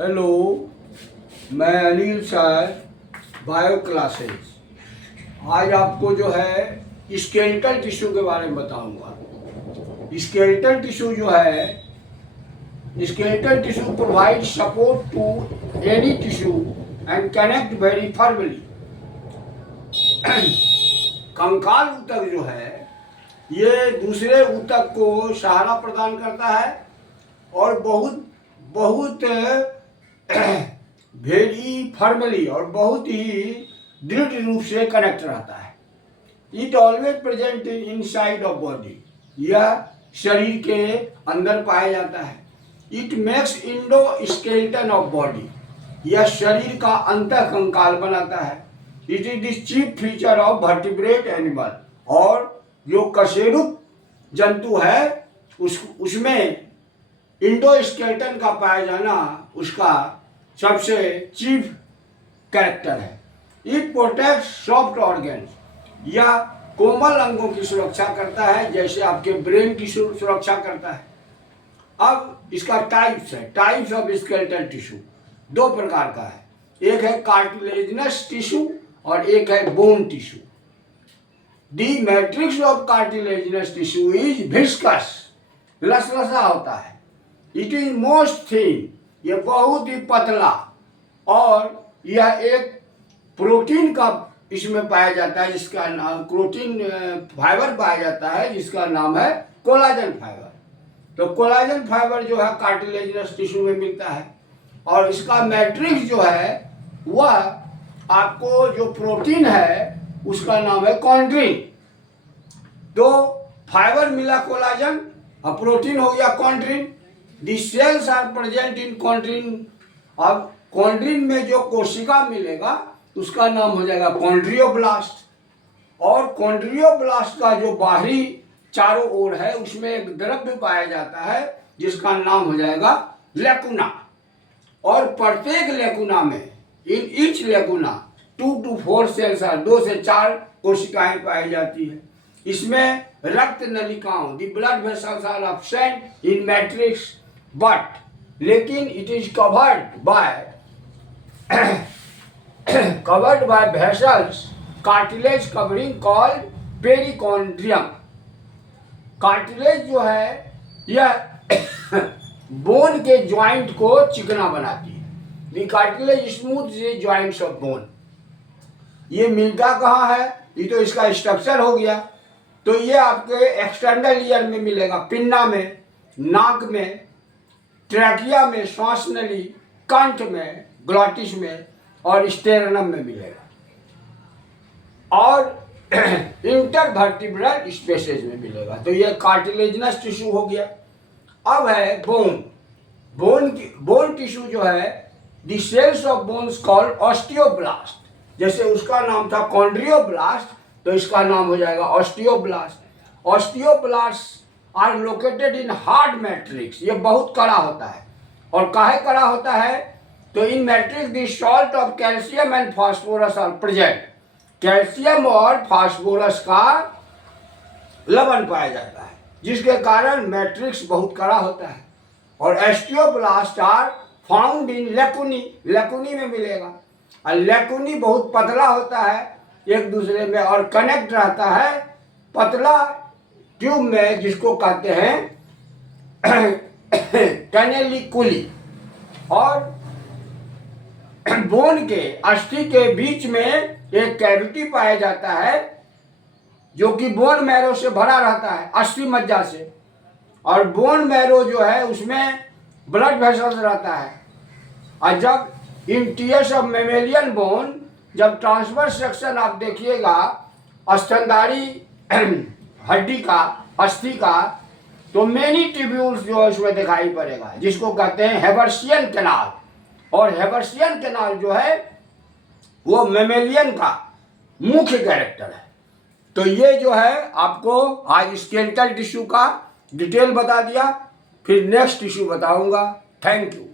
Hello, मैं Anil sir, bio classes. आज आपको जो है स्केलेटल टिश्यू के बारे में बताऊंगा। स्केलेटल टिश्यू जो है, skeletal tissue provide support to any tissue and connect very firmly. कंकाल ऊतक जो है ये दूसरे ऊतक को सहारा प्रदान करता है और बहुत बहुत वेरी फॉर्मली और बहुत ही दृढ़ रूप से कनेक्ट रहता है। It always present in side of body, यह शरीर के अंदर पाया जाता है। It makes Indo skeleton of body, यह शरीर का अंतः कंकाल बनाता है। It is the chief feature of vertebrate animal, और जो कशेरुक जंतु है उसमें इंडोस्केलेटन का पाया जाना उसका सबसे चीफ कैरेक्टर है। इट प्रोटेक्ट सॉफ्ट ऑर्गन्स, यह कोमल अंगों की सुरक्षा करता है, जैसे आपके ब्रेन की सुरक्षा करता है। अब इसका टाइप्स है, टाइप्स ऑफ स्केलेटल टिश्यू दो प्रकार का है। एक है कार्टिलेजिनस टिश्यू और एक है bone tissue. The matrix of cartilaginous tissue is viscous, लसलसा होता है। इट इज मोस्ट थिन, यह बहुत ही पतला, और यह एक प्रोटीन का इसमें पाया जाता है जिसका नाम प्रोटीन फाइबर पाया जाता है जिसका नाम है कोलाजन फाइबर। तो कोलाजन फाइबर जो है कार्टिलेजिनस टिश्यू में मिलता है, और इसका मैट्रिक्स जो है वह आपको जो प्रोटीन है उसका नाम है कॉन्ड्रिन। तो फाइबर मिला कोलाजन और प्रोटीन हो गया chondrin. The sales are present in chondrin. अब कॉन्ड्रिन में जो कोशिका मिलेगा उसका नाम हो जाएगा कॉन्ड्रियोब्लास्ट, और कॉन्ड्रियोब्लास्ट का जो बाहरी चारों ओर है उसमें एक द्रव्य पाया जाता है जिसका नाम हो जाएगा लेकुना। और प्रत्येक लेकुना में, in each lacuna 2 to 4 cells are, 2 से 4 कोशिकाएं पाई जाती है। इसमें रक्त नलिकाओं, the blood vessels are absent in matrix, but लेकिन it is covered by vessels cartilage covering called perichondrium. Cartilage जो है यह बोन के ज्वाइंट को चिकना बनाती है। The cartilage smooth the joints of bone. ये मिलता कहाँ है? ये तो इसका स्ट्रक्चर हो गया। तो ये आपके एक्सटर्नल ईयर में मिलेगा, पिन्ना में, नाक में, ट्रैकिया में, श्वास नली, कंठ में, ग्लॉटिस में और स्टेरनम में मिलेगा, और इंटरवर्टिब्रल स्पेसेस में मिलेगा। तो ये कार्टिलेजिनस टिश्यू हो गया। अब है बोन। बोन टिश्यू जो है, the cells of bones called osteoblast. जैसे उसका नाम था कॉन्ड्रियोब्लास्ट, तो इसका नाम हो जाएगा osteoblast. Osteoblast are located in hard matrix, ये बहुत कड़ा होता है। और काहे कड़ा होता है? तो in matrix the salt of calcium and phosphorus are present. Calcium और फास्फोरस का लवण पाया जाता है, जिसके कारण मैट्रिक्स बहुत कड़ा होता है। और ऑस्टियोब्लास्ट आर फाउंड इन लेकुनी, लेकुनी में मिलेगा। और लेकुनी बहुत पतला होता है एक दूसरे में, और कनेक्ट रहता है पतला ट्यूब में जिसको कहते हैं कैनेलिकुली। और बोन के अस्थि के बीच में एक कैविटी पाया जाता है जो कि बोन मैरो से भरा रहता है, अस्थि मज्जा से। और बोन मैरो जो है उसमें ब्लड वेसल्स रहता है। और जब इन टीएस ऑफ मेमेलियन बोन, जब ट्रांसवर्स सेक्शन आप देखिएगा स्तनधारी हड्डी का, अस्थि का, तो मेनी ट्यूब्यूल्स जो है उसमें दिखाई पड़ेगा, जिसको कहते हैं हेबर्शियन कैनाल। और हेबर्शियन कैनाल जो है वो मेमेलियन का मुख्य कैरेक्टर है। तो ये जो है आपको आज स्केलेटल टिश्यू का डिटेल बता दिया, फिर नेक्स्ट टिश्यू बताऊंगा। Thank you.